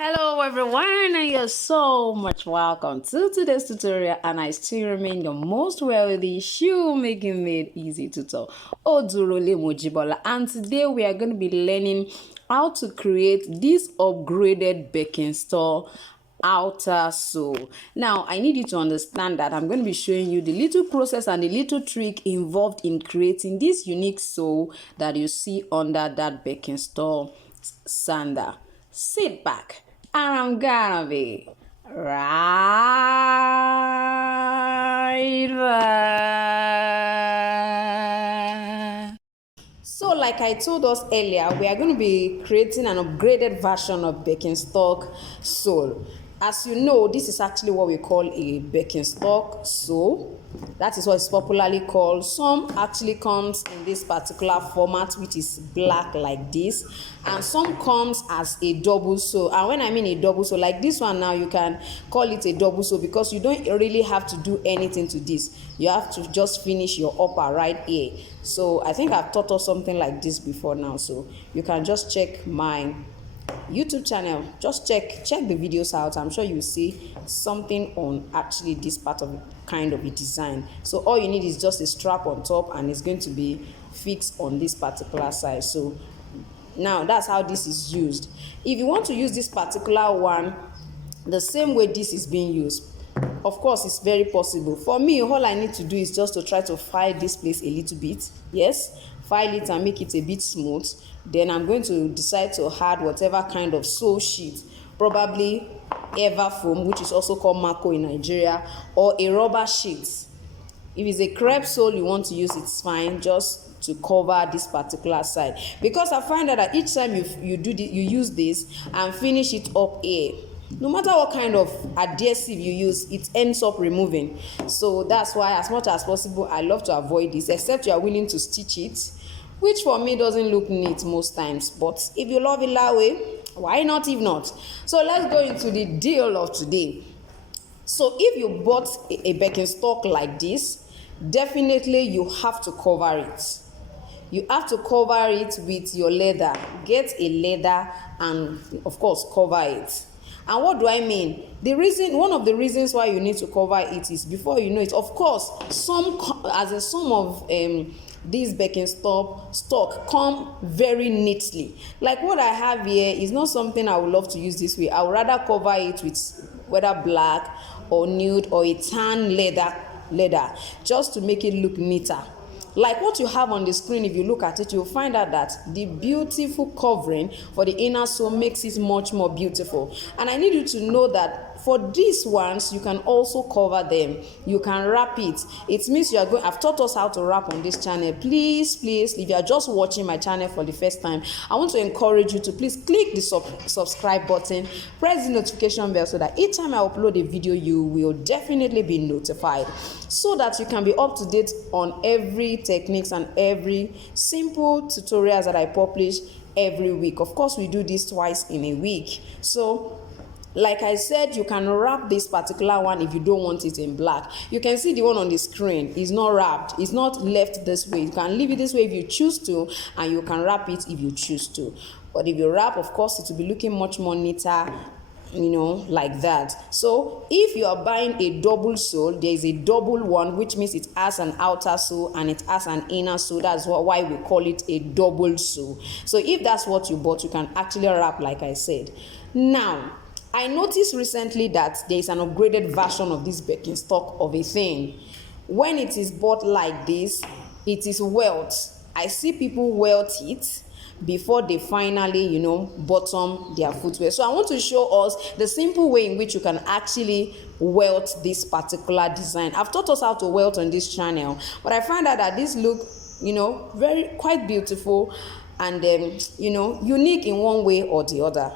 Hello everyone, and you're so much welcome to today's tutorial, and I still remain your most wealthy shoemaking made easy tutor, Odurole Mojibola, and today we are going to be learning how to create this upgraded Birkenstock outer sole. Now I need you to understand that I'm going to be showing you the little process and the little trick involved in creating this unique sole that you see under that Birkenstock sandal. Sit back and I'm gonna be right there. So like I told us earlier, we are going to be creating an upgraded version of Birkenstock sole. As you know, this is actually what we call a Birkenstock sole. That is what it's popularly called. Some actually comes in this particular format, which is black like this, and some comes as a double sole. And when I mean a double sole, like this one now, you can call it a double sole because you don't really have to do anything to this. You have to just finish your upper right here. So I think I've taught us something like this before now, so you can just check my YouTube channel, just check the videos out. I'm sure you'll see something on actually this part of kind of a design. So all you need is just a strap on top, and it's going to be fixed on this particular side. So now that's how this is used. If you want to use this particular one the same way this is being used, of course it's very possible. For me, all I need to do is just to try to file this place a little bit. Yes, file it and make it a bit smooth. Then I'm going to decide to add whatever kind of sole sheet, probably Everfoam, which is also called Mako in Nigeria, or a rubber sheet. If it's a crepe sole you want to use, it's fine, just to cover this particular side, because I find that each time you use this and finish it up here, no matter what kind of adhesive you use, it ends up removing. So that's why, as much as possible, I love to avoid this, except you are willing to stitch it, which for me doesn't look neat most times. But if you love it that way, why not? If not, so let's go into the deal of today. So if you bought a Birkenstock like this, definitely you have to cover it. You have to cover it with your leather. Get a leather and of course cover it. And what do I mean? One of the reasons why you need to cover it is, before you know it, of course, some of these Birkenstock stock come very neatly. Like what I have here is not something I would love to use this way. I would rather cover it with whether black or nude or a tan leather, just to make it look neater. Like what you have on the screen, if you look at it, you'll find out that the beautiful covering for the inner sole makes it much more beautiful. And I need you to know that for these ones, you can also cover them. You can wrap it. It means you are going. I've taught us how to wrap on this channel. Please, if you are just watching my channel for the first time, I want to encourage you to please click the subscribe button, press the notification bell, so that each time I upload a video, you will definitely be notified, so that you can be up to date on every techniques and every simple tutorials that I publish every week. Of course, we do this twice in a week. So like I said, you can wrap this particular one if you don't want it in black. You can see the one on the screen is not wrapped. It's not left this way. You can leave it this way if you choose to, and you can wrap it if you choose to. But if you wrap, of course, it will be looking much more neater, like that. So if you are buying a double sole, there is a double one, which means it has an outer sole and it has an inner sole. That's why we call it a double sole. So if that's what you bought, you can actually wrap, like I said. Now I noticed recently that there is an upgraded version of this Birkenstock of a thing. When it is bought like this, it is welt. I see people welt it before they finally, bottom their footwear. So I want to show us the simple way in which you can actually welt this particular design. I've taught us how to welt on this channel, but I find out that this look, quite beautiful and, unique in one way or the other.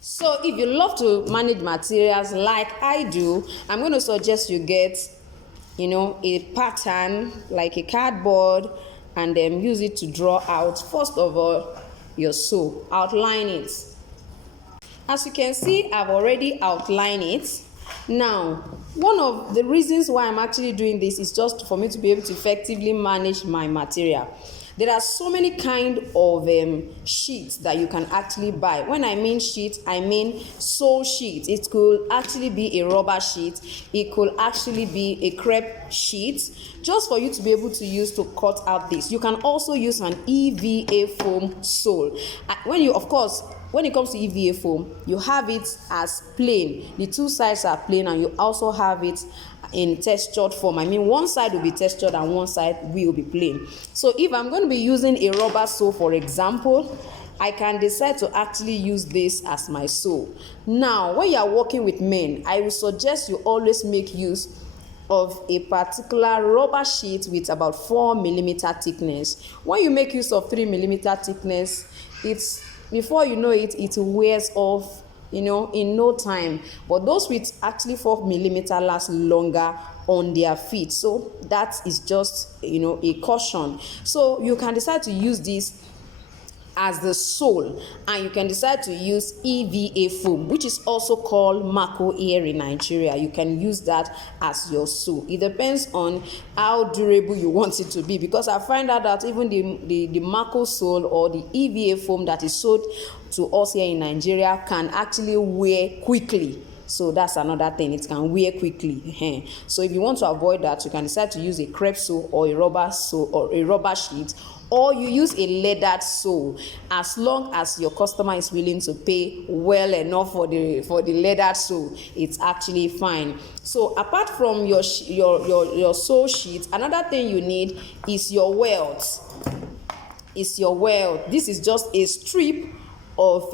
So if you love to manage materials like I do, I'm going to suggest you get, a pattern like a cardboard, and then use it to draw out, first of all, your sole. Outline it. As you can see, I've already outlined it. Now, one of the reasons why I'm actually doing this is just for me to be able to effectively manage my material. There are so many kind of sheets that you can actually buy. When I mean sheet, I mean sole sheet. It could actually be a rubber sheet. It could actually be a crepe sheet, just for you to be able to use to cut out this. You can also use an EVA foam sole. When it comes to EVA foam, you have it as plain. The two sides are plain, and you also have it in textured form. I mean, one side will be textured and one side will be plain. So if I'm going to be using a rubber sole, for example, I can decide to actually use this as my sole. Now, when you are working with men, I will suggest you always make use of a particular rubber sheet with about 4 millimeter thickness. When you make use of 3 millimeter thickness, it's before you know it, it wears off, in no time. But those with actually 4 millimeter last longer on their feet. So that is just, a caution. So you can decide to use this as the sole, and you can decide to use EVA foam, which is also called Mako here in Nigeria. You can use that as your sole. It depends on how durable you want it to be, because I find out that even the Mako sole or the EVA foam that is sold to us here in Nigeria can actually wear quickly. So that's another thing, it can wear quickly. So if you want to avoid that, you can decide to use a crepe sole or a rubber sole or a rubber sheet, or you use a leathered sole, as long as your customer is willing to pay well enough for the leathered sole. It's actually fine. So apart from your sole sheet, another thing you need is your welt. This is just a strip of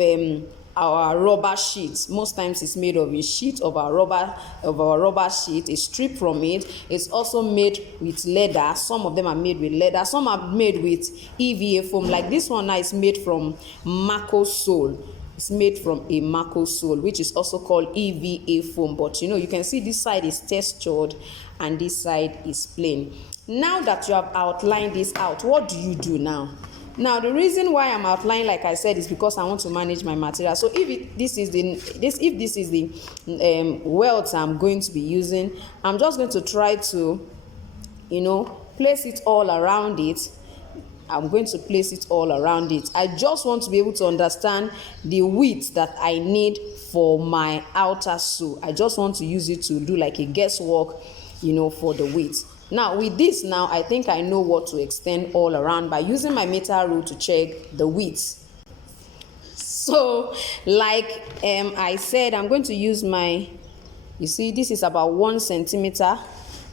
our rubber sheet. Most times it's made of a sheet of our rubber sheet, a strip from it. It's also made with leather. Some of them are made with leather, some are made with EVA foam. Like this one now is made from Mako sole. It's made from a Mako sole, which is also called EVA foam. But you can see this side is textured and this side is plain. Now that you have outlined this out, what do you do now? Now, the reason why I'm outlining, like I said, is because I want to manage my material. So if this is the welt I'm going to be using, I'm just going to try to, place it all around it. I'm going to place it all around it. I just want to be able to understand the width that I need for my outer sole. I just want to use it to do like a guesswork, for the width. Now with this, I think I know what to extend all around by using my meter rule to check the width. So like I said, I'm going to use this is about 1 centimeter.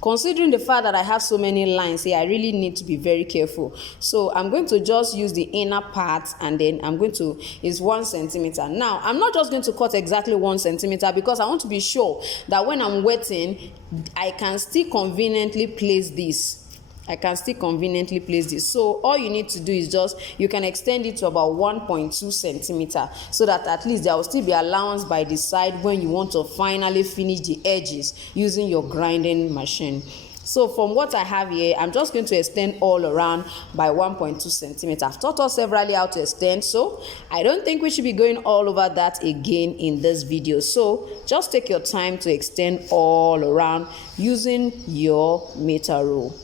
Considering the fact that I have so many lines here, I really need to be very careful. So I'm going to just use the inner part, and then it's 1 centimeter. Now, I'm not just going to cut exactly 1 centimeter, because I want to be sure that when I'm wetting, I can still conveniently place this. So all you need to do is you can extend it to about 1.2 centimeter, so that at least there will still be allowance by the side when you want to finally finish the edges using your grinding machine. So from what I have here, I'm just going to extend all around by 1.2 centimeter. I've taught us severally how to extend, so I don't think we should be going all over that again in this video. So just take your time to extend all around using your meter rule.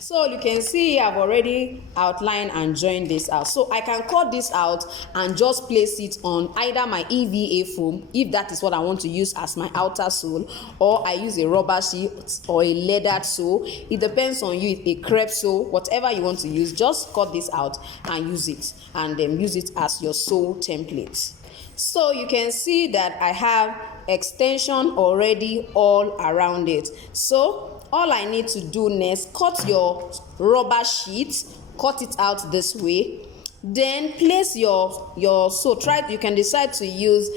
So you can see I've already outlined and joined this out. So I can cut this out and just place it on either my EVA foam, if that is what I want to use as my outer sole, or I use a rubber sheet or a leathered sole. It depends on you, a crepe sole, whatever you want to use. Just cut this out and use it, and then use it as your sole template. So you can see that I have extension already all around it. So all I need to do next, cut your rubber sheet, cut it out this way, then place your sole. You can decide to use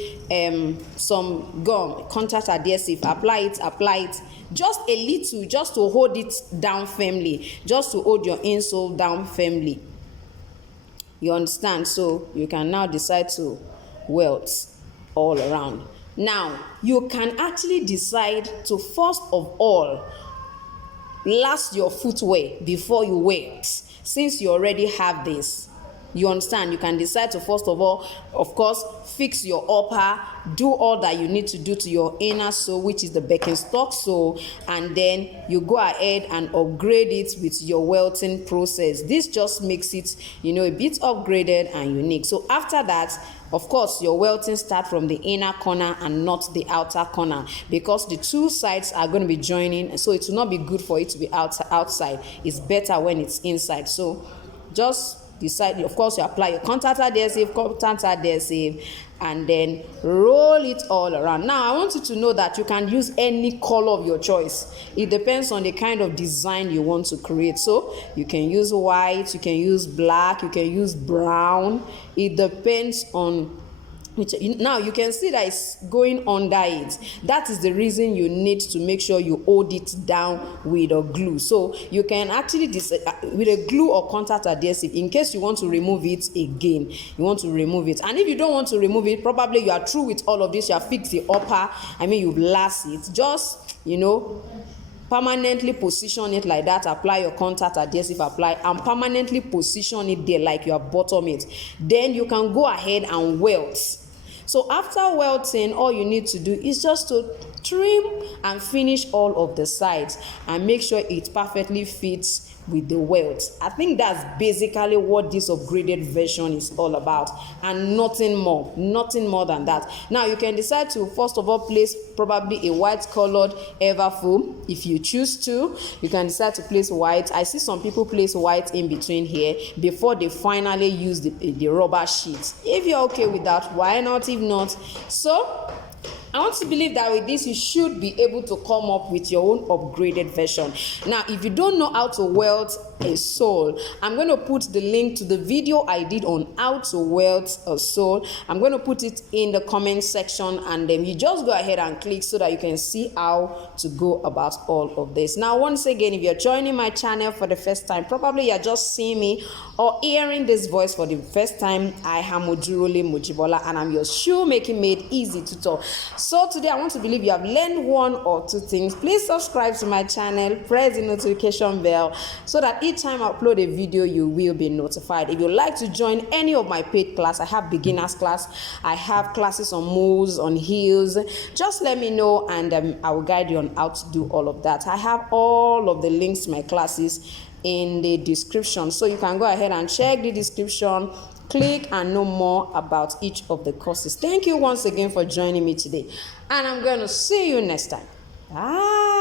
some gum, contact adhesive, apply it just a little, just to hold it down firmly, just to hold your insole down firmly. You understand? So you can now decide to welt all around. Now you can actually decide to, first of all, last your footwear before you wear it. Since you already have this, you understand, you can decide to first of all, of course, fix your upper, do all that you need to do to your inner sole, which is the Birkenstock sole, and then you go ahead and upgrade it with your welting process. This just makes it, a bit upgraded and unique. So after that, of course, your welting start from the inner corner and not the outer corner, because the two sides are going to be joining, so it will not be good for it to be outside. It's better when it's inside. So just decide, of course, you apply your contact adhesive, and then roll it all around. Now I want you to know that you can use any color of your choice. It depends on the kind of design you want to create. So you can use white, you can use black, you can use brown. It depends on which. Now you can see that it's going under it. That is the reason you need to make sure you hold it down with a glue. So you can actually with a glue or contact adhesive, in case you want to remove it again, you want to remove it. And if you don't want to remove it, probably you are through with all of this, you have fixed the upper, you've last it, just permanently position it like that. Apply your contact adhesive, apply, and permanently position it there like you have bottom it. Then you can go ahead and welt. So after welting, all you need to do is just to trim and finish all of the sides and make sure it perfectly fits with the welt. I think that's basically what this upgraded version is all about, and nothing more than that. Now you can decide to first of all place probably a white colored everfoam. If you choose to, you can decide to place white. I see some people place white in between here before they finally use the rubber sheet. If you're okay with that, why not? If not, so I want to believe that with this, you should be able to come up with your own upgraded version. Now, if you don't know how to welt a sole, I'm going to put the link to the video I did on how to welt a sole. I'm going to put it in the comment section, and then you just go ahead and click so that you can see how to go about all of this. Now, once again, if you're joining my channel for the first time, probably you're just seeing me or hearing this voice for the first time, I am Ojurole Mojibola, and I'm your Shoemaking Made Easy tutor. So today I want to believe you have learned one or two things. Please subscribe to my channel, press the notification bell so that each time I upload a video you will be notified. If you'd like to join any of my paid class, I have beginners class, I have classes on moves, on heels, just let me know, and I will guide you on how to do all of that. I have all of the links to my classes in the description, so you can go ahead and check the description, click and know more about each of the courses. Thank you once again for joining me today, and I'm going to see you next time. Bye.